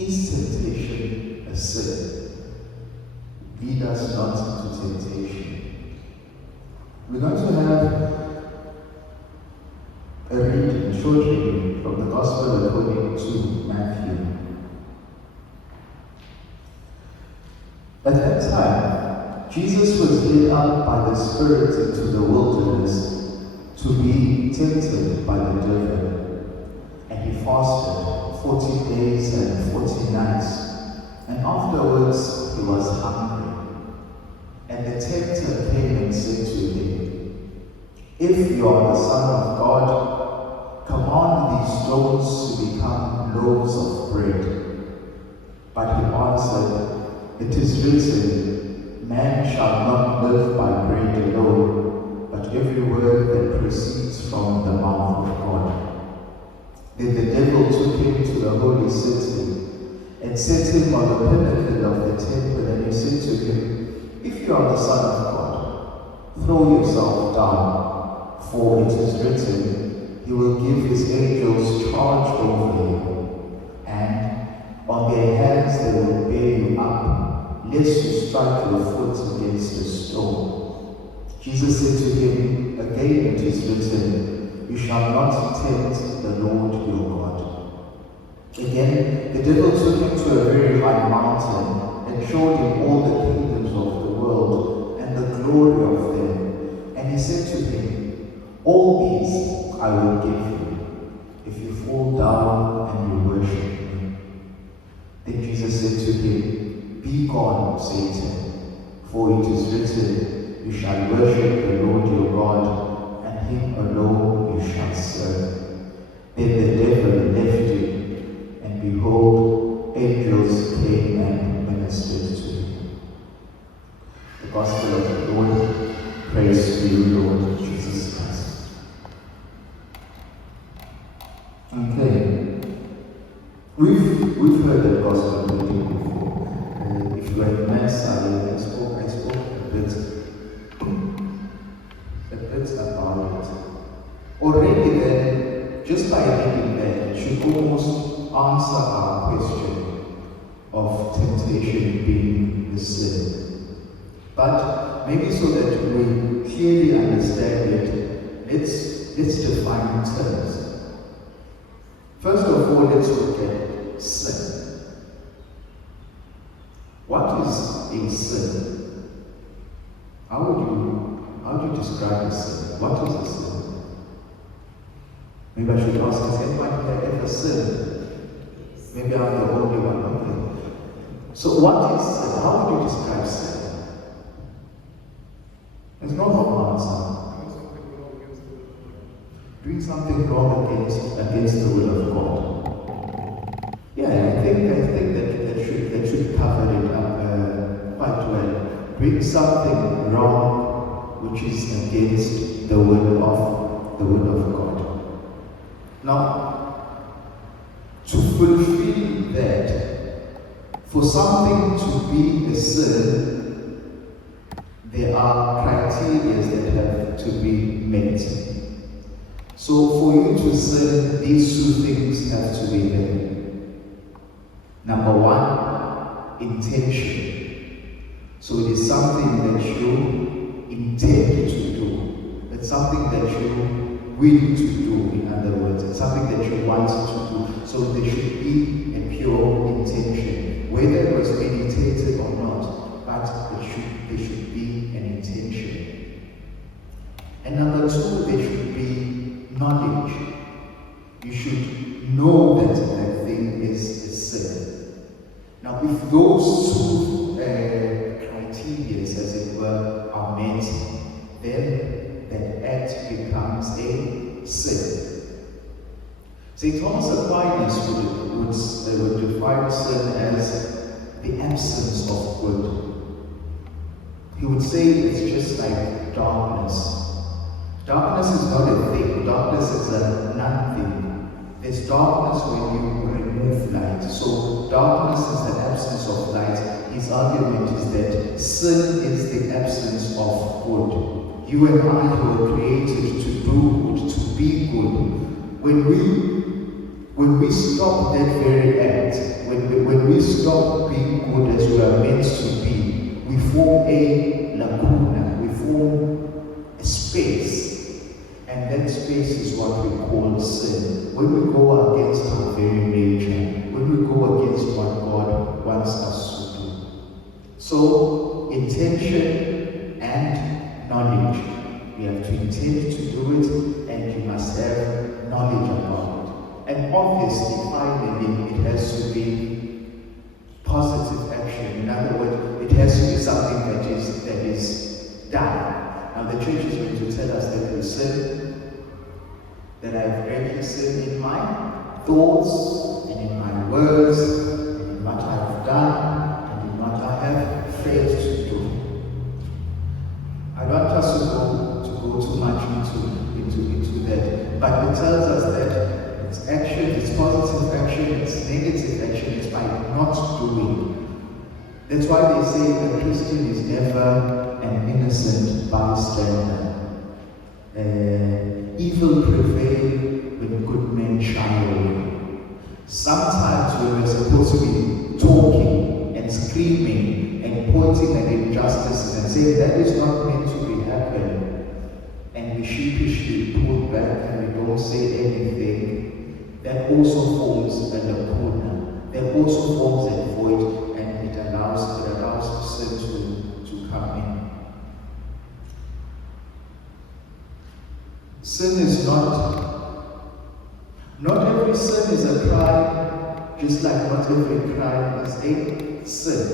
Is temptation a sin? Lead us not into temptation. We're going to have a reading, a short reading from the Gospel according to Matthew. At that time, Jesus was led up by the Spirit into the wilderness to be tempted by the devil. And he fasted 40 days and 40 nights, and afterwards he was hungry. And the tempter came and said to him, "If you are the Son of God, command these stones to become loaves of bread." But he answered, "It is written, man shall not live by bread alone, but every word that proceeds from the mouth of God." Then the devil took him to the holy city and set him on the pinnacle of the temple, and he said to him, "If you are the Son of God, throw yourself down, for it is written, he will give his angels charge over you, and on their hands they will bear you up, lest you strike your foot against a stone." Jesus said to him, "Again it is written, you shall not tempt the Lord your God." Again, the devil took him to a very high mountain and showed him all the kingdoms of the world and the glory of them. And he said to him, "All these I will give you, if you fall down and you worship me." Then Jesus said to him, "Be gone, Satan, for it is written, you shall worship the Lord your God, and him alone you shall serve." Then the devil left him, and behold, angels came and ministered to him. The Gospel of the Lord. Praise to you, Lord Jesus Christ. Okay. We've heard the Gospel reading before. If you had mass, I spoke a bit about it. Already then, just by reading that, it should almost answer our question of temptation being the sin. But maybe so that we clearly understand it, let's define terms. First of all, let's look at sin. What is a sin? How do you describe a sin? What is a sin? Maybe I should ask, has anybody ever sinned? Maybe I'm the only one. Okay. So what is sin? How would you describe sin? There's no wrong answer. Doing something wrong against the will of God. Yeah, I think that should cover it up quite well. Doing something wrong which is against the will of God. Now, to fulfill that, for something to be a sin, there are criteria that have to be met. So for you to sin, these two things have to be there. Number one, intention. So it is something that you intend to do. It's something that you will to do, in other words. It's something that you want to do. So there should be a pure intention. Whether it was meditated or not, but there should be an intention. And number two, there should be knowledge. You should know that that thing is a sin. Now, if those two criteria, as it were, are met, then that act becomes a sin. St. Thomas Aquinas would define sin as the absence of good. He would say it's just like darkness. Darkness is not a thing. Darkness is a nothing. There's darkness when you remove light. So darkness is the absence of light. His argument is that sin is the absence of good. You and I were created to do good, to be good. When we stop that very act, when words, and in what I have done, and in what I have failed to do. I don't want us to go too much into that, but it tells us that it's action, it's positive action, it's negative action, it's by not doing. That's why they say a Christian is never an innocent bystander. Evil prevail when good men shine away. Sometimes we were supposed to be talking and screaming and pointing at injustices and saying that is not meant to be happening, and we sheepishly pull back and we don't say anything. That also forms a lacuna. That also forms a void, and it allows sin to come in. Sin is not every sin is a crime, just like not every crime is a sin.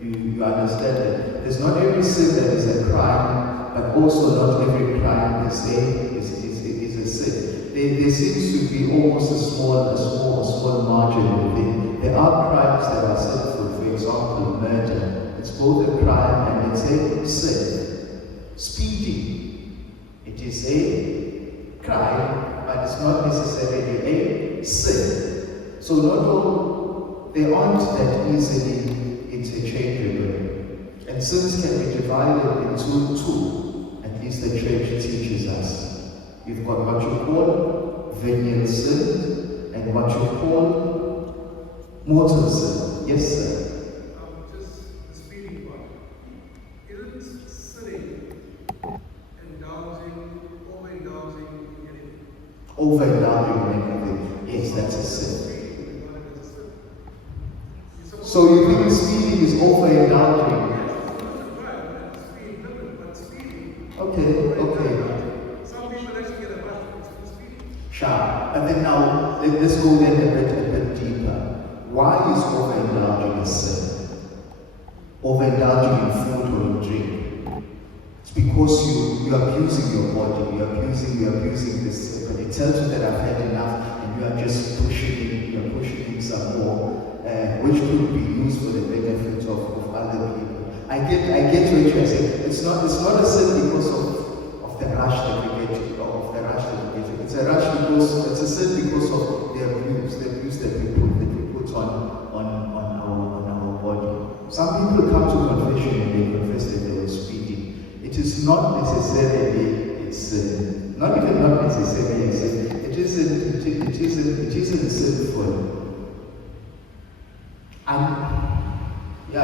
You understand that? There's not every sin that is a crime, but also not every crime is a sin. There seems to be almost a small margin within. There are crimes that are sinful, for example, murder. It's both a crime and it's a sin. Speeding, it is a crime, but it's not necessarily a sin. So not all, they aren't that easily interchangeable. And sins can be divided into two, at least the church teaches us. You've got what you call venial sin and what you call mortal sin. Yes, sir? Just the speeding part. Isn't sinning overindulging in anything? Overindulging in anything. Yes, that's a sin. So you think speeding is overindulging? Okay. Some people actually get a bath for speeding. Sure. And then now, let's go then a bit deeper. Why is overindulging a sin? Overindulging in food or in drink? It's because you're abusing your body, you're abusing this. But it tells you that I've had enough, and you are just pushing in some more, which could be used for the benefit of other people. I get what you're saying. It's not a sin because of the rush that we get, It's a rush because it's a sin because of the abuse that we put on our body. Some people come to confession and they confess that they were speeding. It is not necessarily a sin. Not necessarily a sin. It isn't sinful. To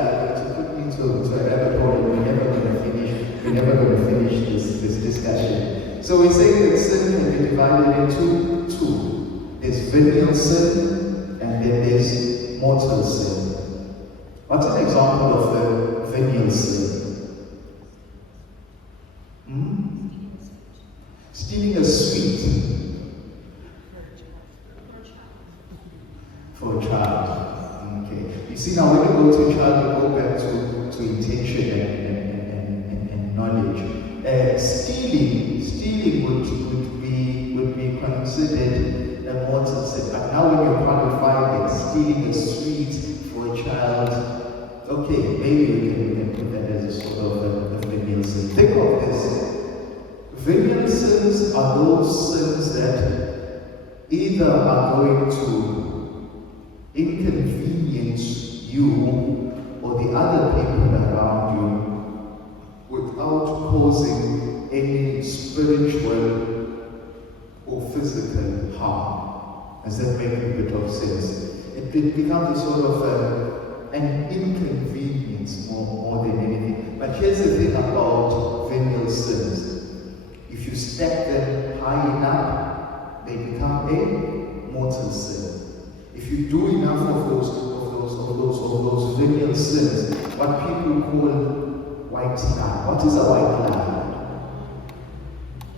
put me to a rabbit hole, we're never going to finish this discussion. So we say that sin can be divided into two. There's venial sin and then there's mortal sin. What's an example of a venial sin? Stealing a sweet for a child. Okay. You see, now when you go to a child, you go back to intention and knowledge. Stealing would be considered a mortal sin. But now when you qualify it, stealing a sweet for a child, okay, maybe we can put that as a sort of a venial sin. Think of this. Venial sins are those sins that either are going to inconvenience you or the other people around you without causing any spiritual or physical harm. Does that make a bit of sense? It becomes a sort of an inconvenience more than anything. But here's the thing about venial sins. If you stack them high enough, they become a mortal sin. If you do enough of those venial sins, what people call white lie. What is a white lie?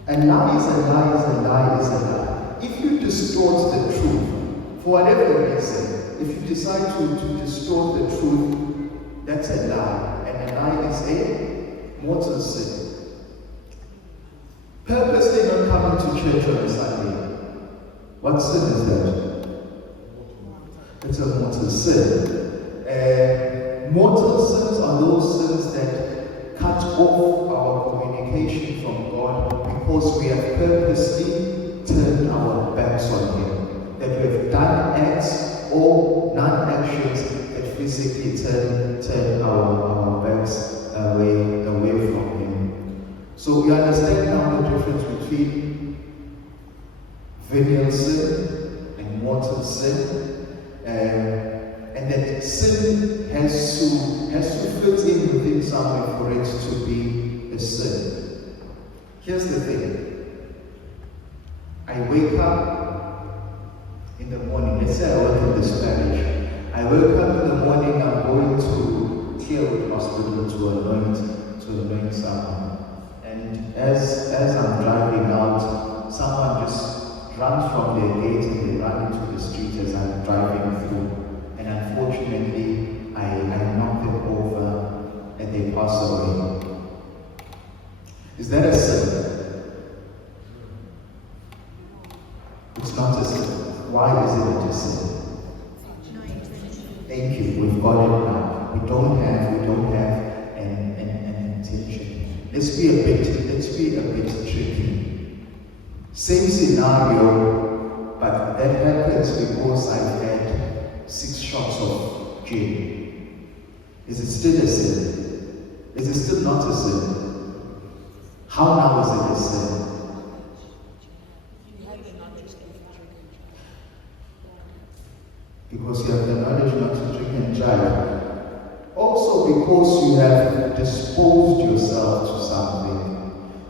A lie is a lie is a lie is a lie. If you distort the truth, for whatever reason, if you decide to distort the truth, that's a lie. And a lie is a mortal sin. Purposely not coming to church on a Sunday. What sin is that? It's a mortal sin. Mortal sins are those sins that cut off our communication from God because we have purposely turned our backs on Him. That we have done acts or non-actions that physically turn our backs away from Him. So we understand now the difference between venial sin and mortal sin. And that sin has to fit in within somewhere for it to be a sin. Here's the thing. I wake up in the morning. Let's say I work in this parish. I wake up in the morning, I'm going to Clearwood Hospital to anoint someone. And as I'm driving out, someone just runs from their gate and they run into the street as I'm driving through. And unfortunately, I knock them over and they pass away. Is that a sin? It's not a sin. Why isn't it a sin? Thank you. We've got it now. We don't have an intention. Let's be a bit tricky. Same scenario, but that happens because I've had 6 shots of gin. Is it still a sin? Is it still not a sin? How now is it a sin? Because you have the knowledge not to drink and drive. Also because you have disposed yourself to something.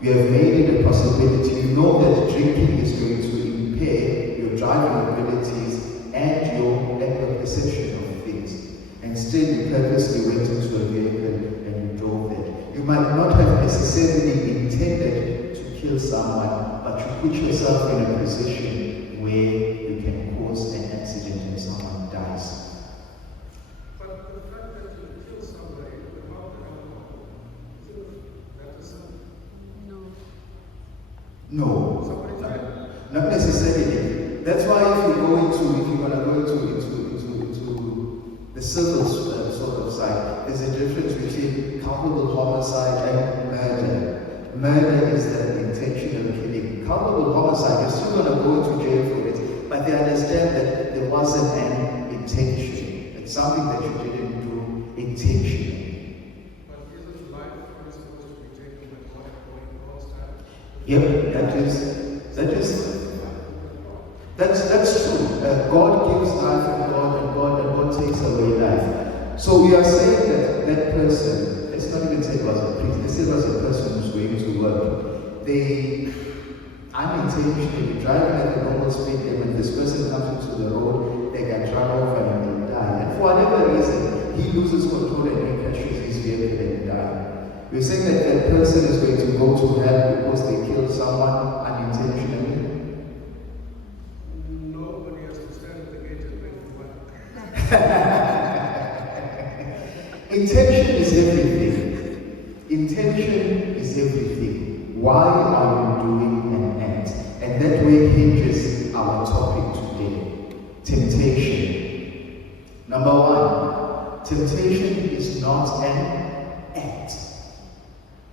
You have made it a possibility. You know that drinking is going to impair your driving abilities and your perception of things. And still you purposely went into a vehicle and you drove it. You might not have necessarily intended to kill someone, but you put yourself in a position where you can cause an accident and someone dies. But the fact that you kill somebody without the alcohol, that is No. Somebody died. Not necessarily. That's why if you're going to the civil sort of side, there's a difference between culpable homicide and murder. Murder is the intentional killing. Culpable homicide, you're still going to go to jail for it, but they understand that there wasn't an intention. It's something that you didn't do intentionally. But isn't life supposed to be taken with God going God's time? Yep, that's true. God gives life and God takes away life. So we are saying that person, let's not even say it was a priest, let's say it was a person who's going to work. They unintentionally driving at the normal speed limit, this person comes into the road, they get run over and they die. And for whatever reason, he loses control and he crashes his vehicle and die. We're saying that person is going to go to hell because they killed someone unintentionally. Nobody has to stand at the gate and wait for one. Intention is everything. Intention is everything. Why are you doing an act? And that way hinges our topic today. Temptation. Number 1, temptation is not an act.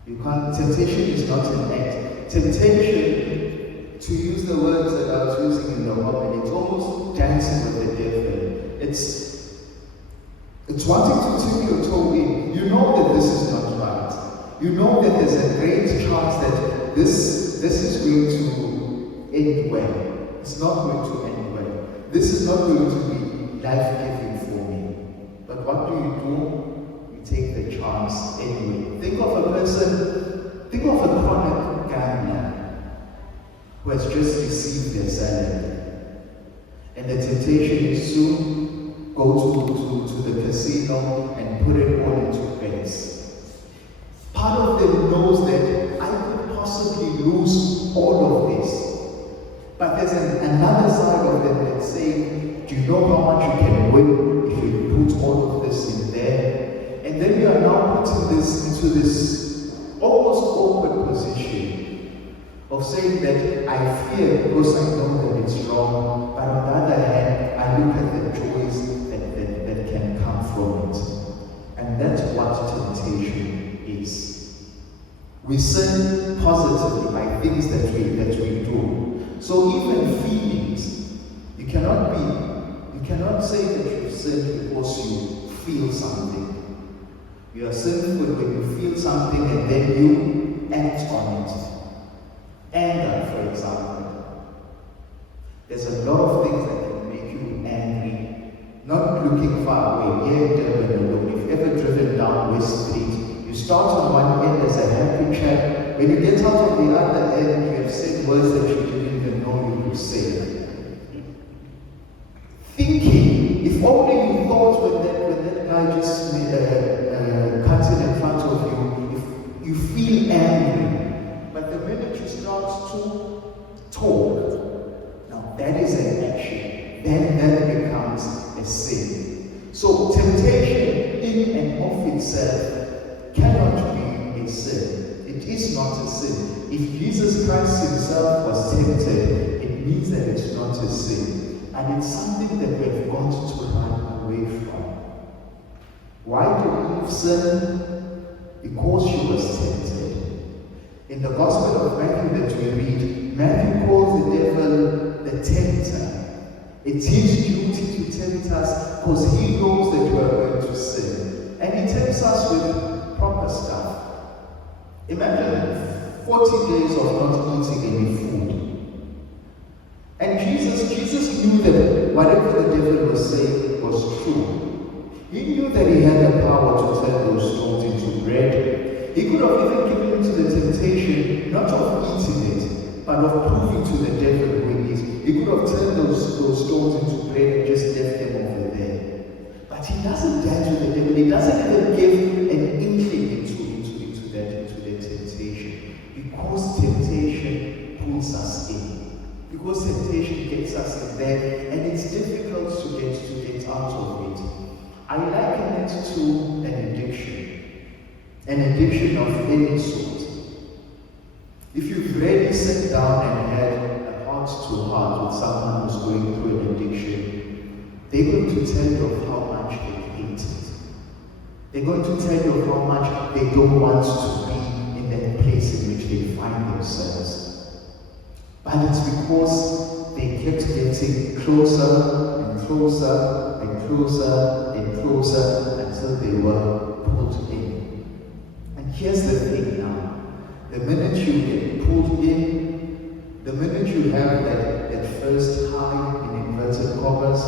Temptation is not an act. Temptation, to use the words that I was using in the homily, it's almost dancing with the devil. It's wanting to tip your toe in. You know that this is not right. You know that there's a great chance that this is going to end well. It's not going to end well. This is not going to be life-giving for me. But what do? You take the chance anyway. Think of a chronic gambler who has just received their salary. And the temptation is to go to the casino and put it all into bets. Part of them knows that I could possibly lose all of this. But there's another side of them that's saying, do you know how much you can win if you put all of this in there? And then we are now putting this into this almost awkward position of saying that I fear because I know that it's wrong, but on the other hand, I look at the joys sin positively by things that we do. So even feelings, you cannot say that you sin because you feel something. You are sinful when you feel something and then you act on it. Anger, for example. There's a lot of things that can make you angry. Not looking far away, here in Durban alone. If you've ever driven down West Street, you start on one end as a happy chap. When you get out of the other end, you have said words that you didn't even know you could say. Thinking, if only you thought when that guy just cuts it in front of you, if you feel angry, but the minute you start to talk, now that is an action, then that becomes a sin. So temptation in and of itself cannot be a sin. It is not a sin. If Jesus Christ himself was tempted, it means that it's not a sin. And it's something that we have got to run away from. Why did Eve sin? Because she was tempted. In the Gospel of Matthew that we read, Matthew calls the devil the tempter. It's his duty to tempt us because he knows that we are going to sin. And he tempts us with proper stuff. Imagine 40 days of not eating any food. And Jesus knew that whatever the devil was saying was true. He knew that he had the power to turn those stones into bread. He could have even given into the temptation, not of eating it, but of proving to the devil who he is. He could have turned those stones into bread and just left them over there. But he doesn't dare to the devil. He doesn't even give an inkling into that temptation. Because temptation pulls us in. Because temptation gets us in there, and it's difficult to get out of it. I liken it to an addiction of any sort. If you've really sat down and had a heart-to-heart with someone who's going through an addiction, they're going to tell you of how much they hate it. They're going to tell you of how much they don't want to be in that place in which they find themselves. But it's because they kept getting closer and closer and closer and closer until they were pulled in. And here's the thing now. The minute you get pulled in, the minute you have that first high in inverted commas,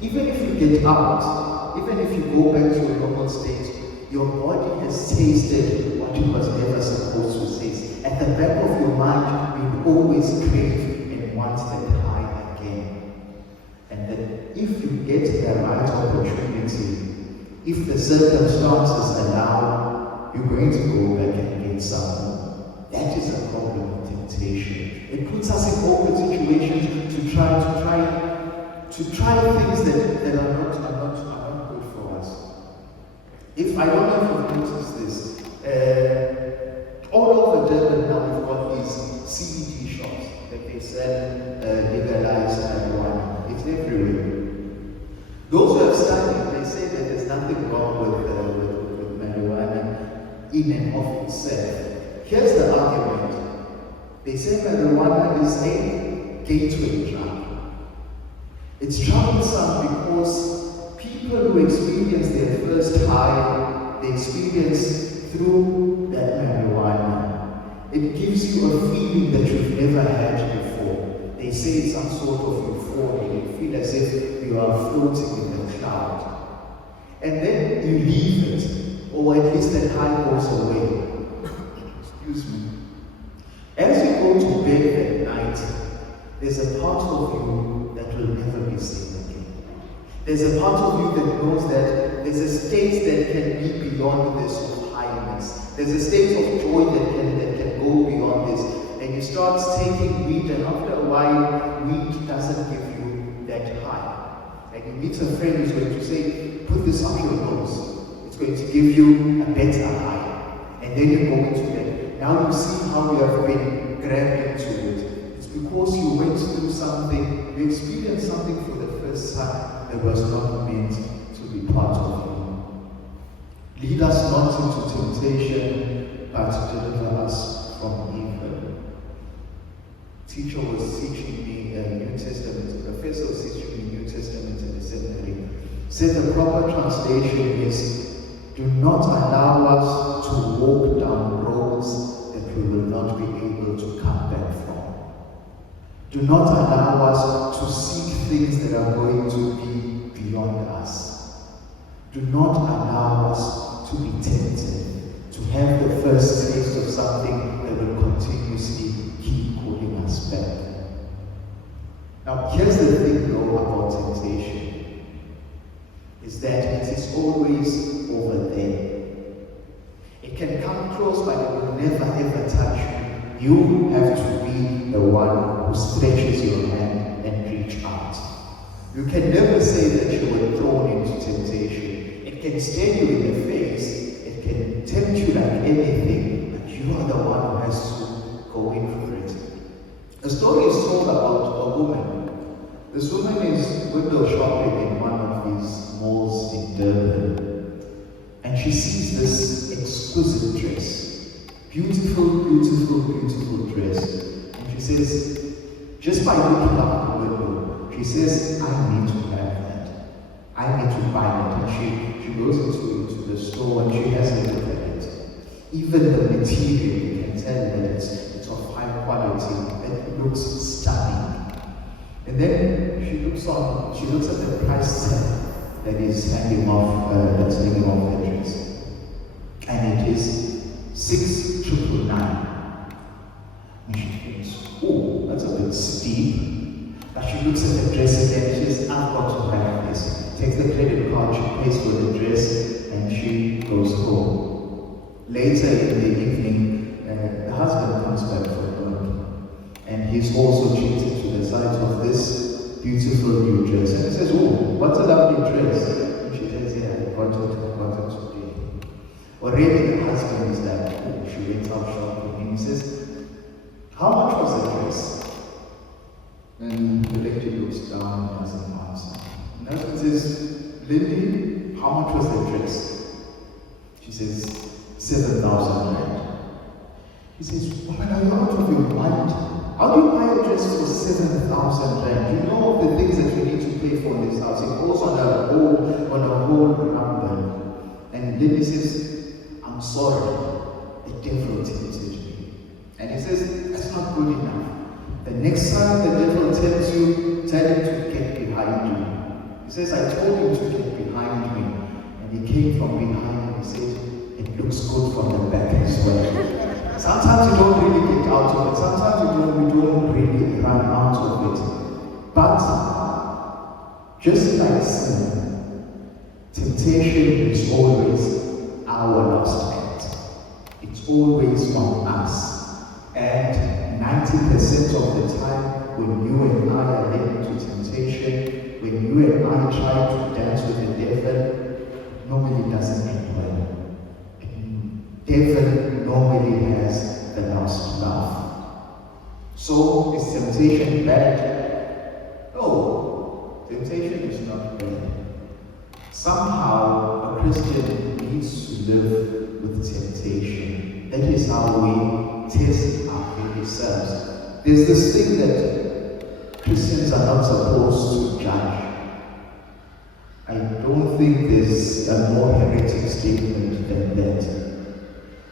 even if you get out, even if you go back to a normal state, your body has tasted what it was never supposed to taste. At the back of your mind, you always crave and want that high again. And that if you get the right opportunity, if the circumstances allow, you're going to go back and get some more. That is a problem with temptation. It puts us in awkward situations to try things that are not good for us. If I don't know if you've noticed this, all over Durban now we've got these CBD shops that they sell legalized marijuana. It's everywhere. Those who have studied, they say that there's nothing wrong with marijuana in and of itself. Here's the argument. They say marijuana is a gateway drug. It's troublesome because people who experience their first high, they experience through that marijuana. It gives you a feeling that you've never had before. They say it's some sort of euphoria. You feel as if you are floating in the cloud. And then you leave it, or at least that high goes away. Excuse me. As you go to bed that night, there's a part of you that will never be seen again. There's a part of you that knows that there's a state that can be beyond this of highness. There's a state of joy that can go beyond this. And you start taking weed, and after a while, weed doesn't give you that high. And you meet a friend who's going to say, put this up your nose. It's going to give you a better high. And then you go into bed. Now you see how you have been grabbed into it. It's because you went through something, you experienced something for the first time that was not meant to be part of you. Lead us not into temptation, but deliver us from evil. Teacher was teaching me New Testament, the professor was teaching me New Testament in the seminary. Said the proper translation is, do not allow us to walk down roads that we will not be able to come back from. Do not allow us to seek things that are going to be beyond us. Do not allow us to be tempted, to have the first taste of something that will continuously keep calling us back. Now, here's the thing though about temptation, is that it is always over there. It can come close, but it will never ever touch you. You have to be the one who stretches your hand and reach out. You can never say that you were thrown into temptation. It can stare you in the face, it can tempt you like anything, but you are the one who has to go in for it. A story is told about a woman. This woman is window shopping in one of these malls in Durban, and she sees this exquisite dress. Beautiful, beautiful, beautiful dress. And she says, just by looking out the window, she says, I need to have that. I need to buy that. And she goes into the store and she has a look at it. Even the material, you can tell that it's of high quality. It looks stunning. And then she looks at the price tag that is hanging off the dress. And it is 6,999. And she thinks, oh, that's a bit steep. But she looks at the dress again and she says, I've got to have this. Takes the credit card, she pays for the dress, and she goes home. Later in the evening, the husband comes back from work, and he's also treated to the sight of this beautiful new dress. And he says, oh, what's a lovely dress? And she says, yeah, I got it today. Already the husband is like, oh, she went out shopping, and he says, how much was the dress? And the lady looks down and doesn't answer. And the husband says, Lindy, how much was the dress? She says, 7,000 rand. He says, woman, are you out of your mind? How do you buy a dress for 7,000 rand? You know all the things that you need to pay for in this house. It goes on a whole number. And Lindy says, I'm sorry, the devil tempted me. And he says, that's not good enough. The next time the devil tempts you, tell him to get behind you. He says, I told him to get behind me. And he came from behind and he said, it looks good from the back as well. Sometimes you don't really get out of it. Sometimes we don't really run out of it. But, just like sin, temptation is always our last act. It's always on us. And 90% of the time, when you and I are led into temptation, when you and I try to dance with the devil, normally doesn't end well. Devil normally has the last laugh. So, is temptation bad? No, temptation is not bad. Somehow, a Christian needs to live with temptation. That is how we test our very selves. There's this thing that Christians are not supposed to judge. I don't think there's a more heretic statement than that.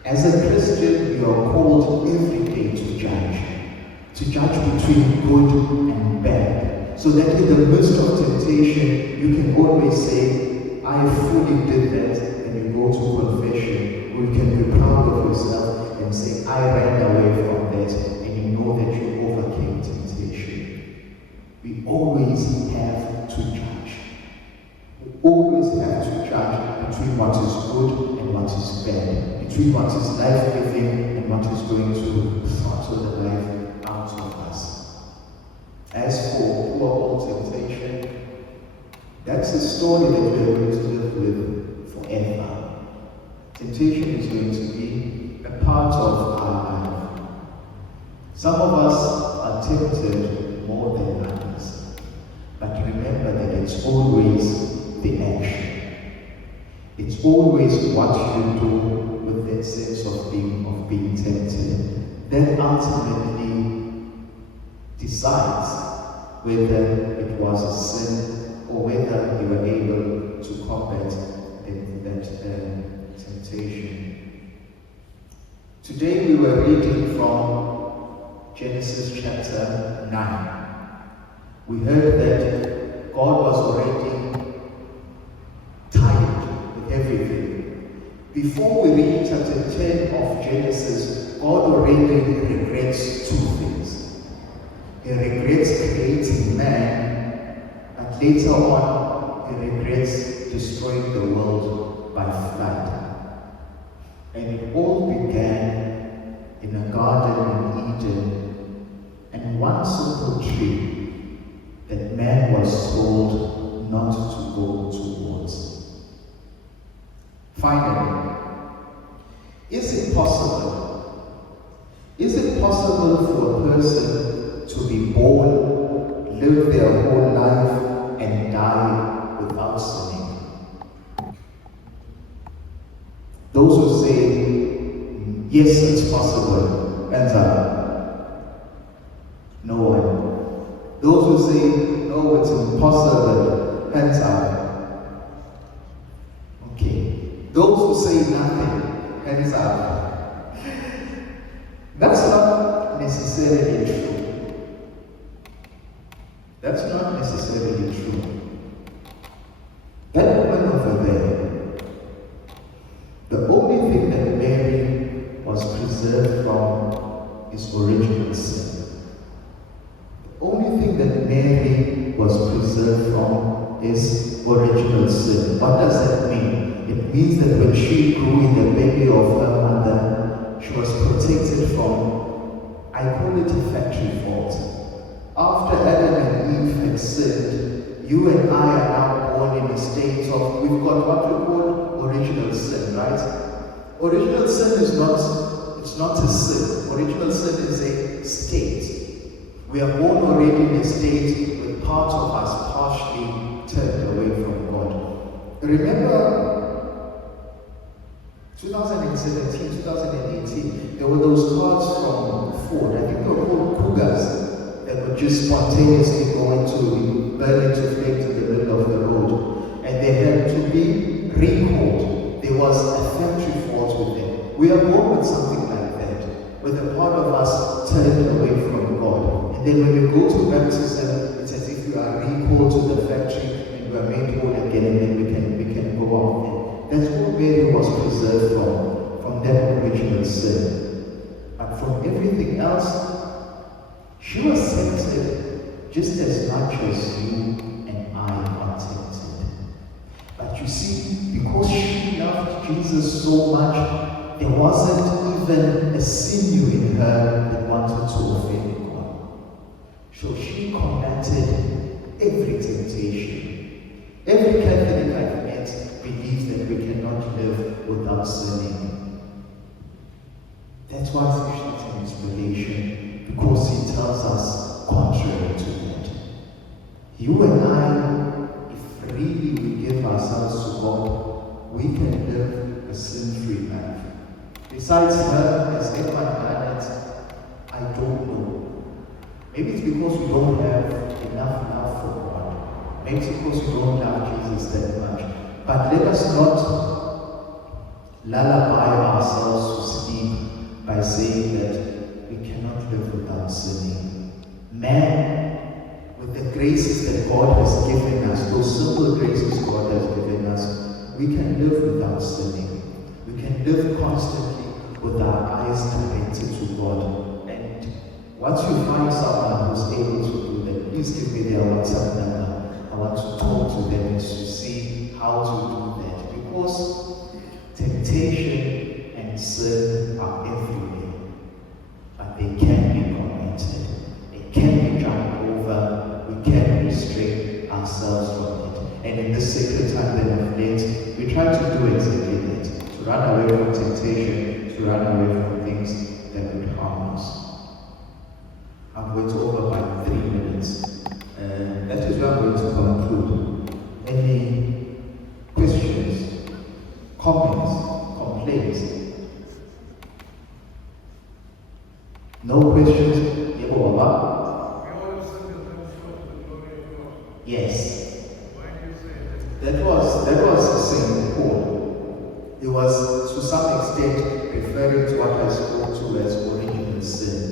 As a Christian, you are called every day to judge between good and bad, so that in the midst of temptation, you can always say, I fully did that, and you go to confession, or you can be proud of yourself and say, I ran away from that, and you know that you overcame temptation. We always have to judge. We always have to judge between what is good and what is bad, between what is life-giving and what is going to throttle the life out of us. As for poor old temptation, that's a story that we are going to live with forever. Temptation is going to be a part of our life. Some of us are tempted more than others, but remember that it's always the action. It's always what you do with the that sense of being tempted, that ultimately decides whether it was a sin or whether you were able to combat that temptation. Today we were reading from Genesis chapter 9. We heard that God was already tired with everything. Before we read chapter 10 of Genesis, God already regrets two things. He regrets creating man, and later on, he regrets destroying the world by flood. And it all began in a garden in Eden, and one simple tree that man was told not to go towards. Finally, is it possible for a person to be born, live their whole life, and die without sinning? Those who say, yes, it's possible, hands up. No one. Those who say, no, it's impossible, hands up. Okay. Those who say nothing, hands up. That's not necessarily true. That's not necessarily true. That woman over there, the only thing that Mary was preserved from is original sin. The only thing that Mary was preserved from is original sin. What does that mean? It means that when she grew in the belly of her mother, she was protected from, I call it a factory fault. After Adam and Eve had sinned, you and I are now born in a state of, we've got what we call original sin, right? Original sin is not a sin. Original sin is a state. We are born already in a state with part of us partially turned away from God. Remember 2017, 2018, there were those cars from Ford, I think they were called Cougars, that would just spontaneously burn into flames in the middle of the road. And they had to be recalled. There was a factory fault with them. We are born with something like that, with a part of us turned away from God. And then when we go to baptism, it's as if we are recalled to the factory and we are made whole again, and then we can go on. That's what Mary was preserved from that original sin. But from everything else, she was tempted just as much as you and I are tempted. But you see, because she loved Jesus so much, there wasn't even a sinew in her that wanted to offend God. So she combated every temptation. Every Catholic I've met believes that we cannot live without sinning. That's why it's an inspiration, because he tells us contrary to that. You and I, if really we give ourselves to God, we can live a sin-free life. Besides her, has anyone done it? I don't know. Maybe it's because we don't have enough love for God. Maybe it's because we don't love Jesus that much. But let us not lullaby ourselves to sleep by saying that we cannot live without sinning. Man, with the graces that God has given us, those simple graces God has given us, we can live without sinning. We can live constantly with our eyes directed to God. And once you find someone who's able to do that, please give me their WhatsApp number. I want to talk to them and to see how to do that. Because temptation and sin are everywhere. But they can be combated. They can be jumped over. We can restrain ourselves from it. And in this sacred time that of late, we try to do exactly that. To run away from temptation, to run away from things that would harm us. I'm going to over by 3 minutes. That is where I'm going to conclude. Any questions, comments, complaints? Saint Paul. He was to some extent referring to what I spoke to as original sin.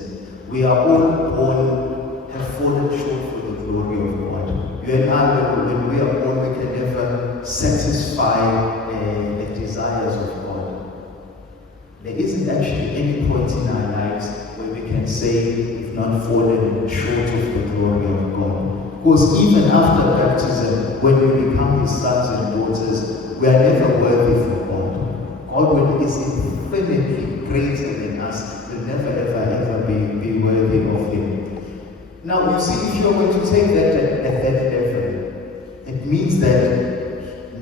We are all born, have fallen short for the glory of God. You and I, when we are born, we can never satisfy the desires of God. There isn't actually any point in our lives where we can say we've not fallen short of the glory of God. Because even after baptism, when we become His sons and daughters, we are never worthy for God. God is infinitely greater than us. We'll never ever be worthy of Him. Now you see, if you're going to take that at that level, it means that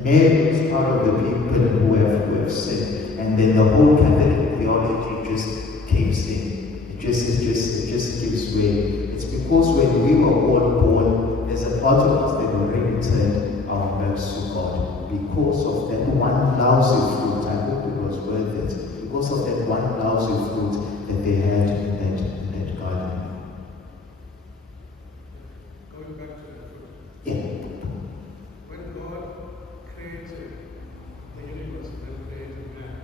Mary is part of the people who have sinned, and then the whole Catholic theology just caves in. It just gives way. It's because when we were all born, there's a part of us that already turned our backs to God because of that one lousy fruit. I hope it was worth it. Because of that one lousy fruit that they had in that garden. Going back to the fruit. Yeah. When God created the universe and created man,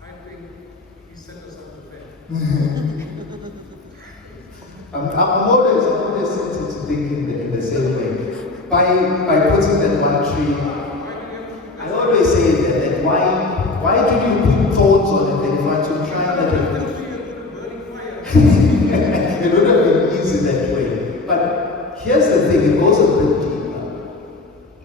I think He set us up to fail. I'm always tempted to think in the same way. By putting that one tree, I always say that why did you put thorns on it? Then if I should try that, it would have been easy that way. But here's the thing: it goes a bit deeper.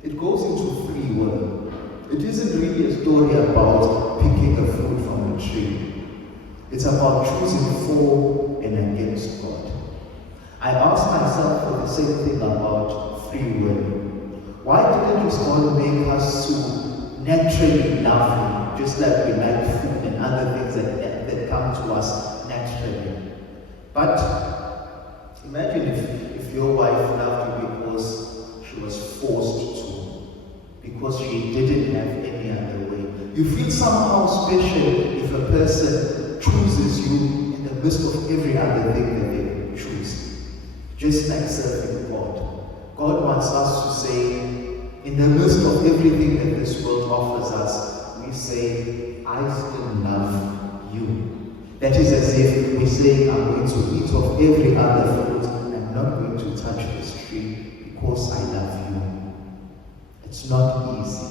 It goes into free will. It isn't really a story about picking a fruit from a tree. It's about choosing for and against God. I asked myself for the same thing about free will. Why didn't His God make us so naturally love Him, just like we like food and other things that come to us naturally? But imagine if your wife loved you because she was forced to, because she didn't have any other way. You feel somehow special if a person chooses you in the midst of every other thing that they choose. Just like serving God. God wants us to say, in the midst of everything that this world offers us, we say, I still love you. That is as if we say, I'm going to eat of every other fruit. I'm not going to touch this tree because I love you. It's not easy.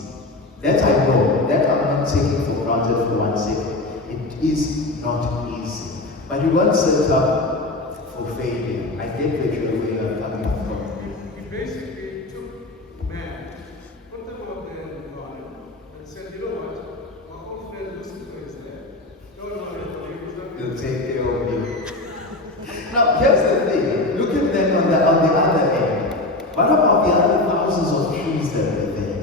That I know. That I'm not taking for granted for 1 second. It is not easy. But you weren't set up for failure. I get that you're where you're coming from. We basically took man, put them out there in the garden, and said, you know what? Our old friend Lucifer is there. Don't worry about him. He'll take care of you. Now, here's the thing. Look at them on the other end. What about the other thousands of trees that were there?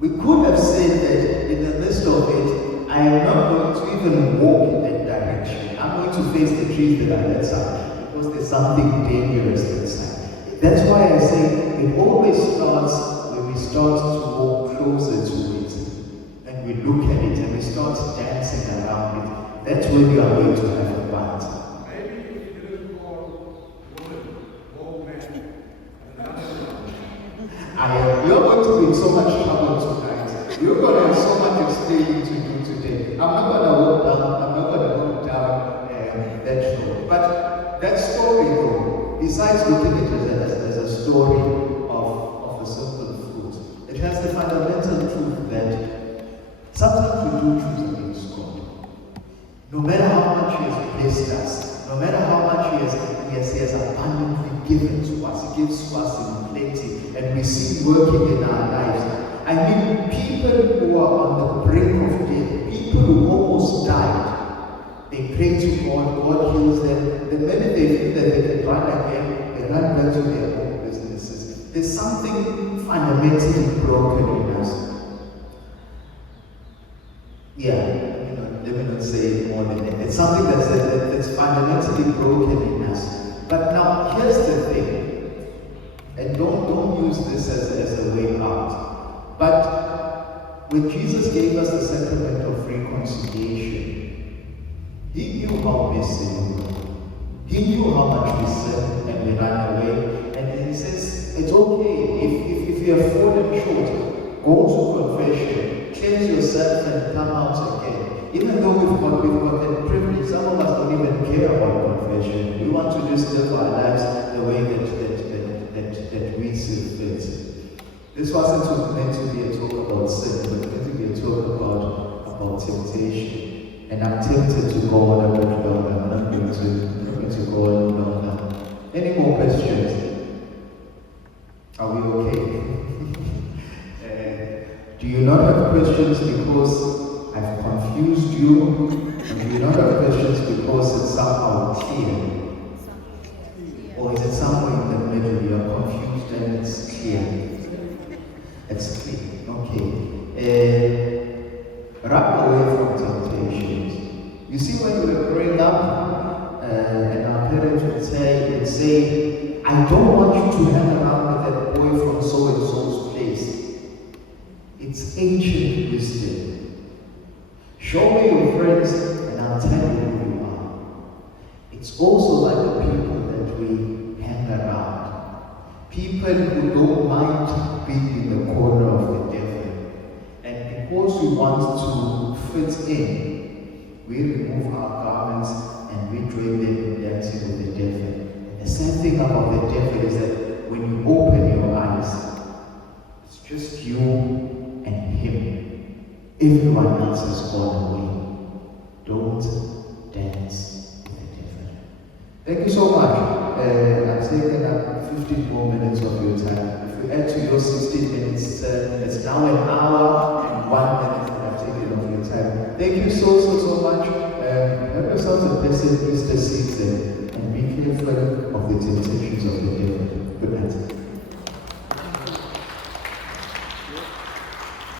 We could have said that in the midst of it, I am not going to even walk in that direction. I'm going to face the trees that are that side because there's something dangerous inside. That's why I say it always starts when we start to walk closer to it and we look at it and we start dancing around it. That's when you are going to have a fight. Maybe if you didn't call woman, old man, and another one. You're going to be in so much trouble tonight. You're going to have so much explaining to do today. I'm not going to walk down that road. But that story, though, besides looking at it as a story of a simple fruit, it has the fundamental truth that sometimes we do choose against God. No matter how much He has blessed us, no matter how much He has abundantly given to us, He gives to us in plenty, and we see Him working in our lives. I mean, people who are on the brink of death, people who almost died, they pray to God, God heals them. The minute they feel that they can run again, they run back to their own businesses. There's something fundamentally broken in us. Yeah. Let me not say more than that. It's something that's fundamentally broken in us. But now, here's the thing, and don't use this as a way out. But when Jesus gave us the sacrament of reconciliation, He knew how messy we were. He knew how much we sin and we ran away. And He says, it's okay if you have fallen short, go to confession, cleanse yourself and come out again. Even though we've got that privilege, some of us don't even care about confession. We want to just live our lives the way that we see fit. This wasn't meant to be a talk about sin, but meant to be a talk about temptation. And I'm tempted to go on a bit longer. I'm not going to go on longer. Any more questions? Are we okay? Do you not have questions because I've confused you? Or do you not have questions because it's somehow clear? Or is it somewhere in the middle? You are confused and it's clear? It's clear. Okay. Run away from temptations. You see, when we were growing up, and our parents would say, I don't want you to hang around with that boy from so and so's place. It's ancient wisdom. Show me your friends and I'll tell you who you are. It's also like the people that we hang around. People who don't mind being in the corner of the devil. And because we want to fit in, we remove our garments and we join them in dancing with the devil. The same thing about the devil is that when you open your eyes, it's just you and him. Everyone else has gone away. Don't dance with the devil. Thank you so much. I've taken up 15 more minutes of your time. If you add to your 16 minutes, it's now an hour and 1 minute that I've taken of your time. Thank you so much. Have yourselves a blessed Easter season and be careful of the temptations of the devil. Good night.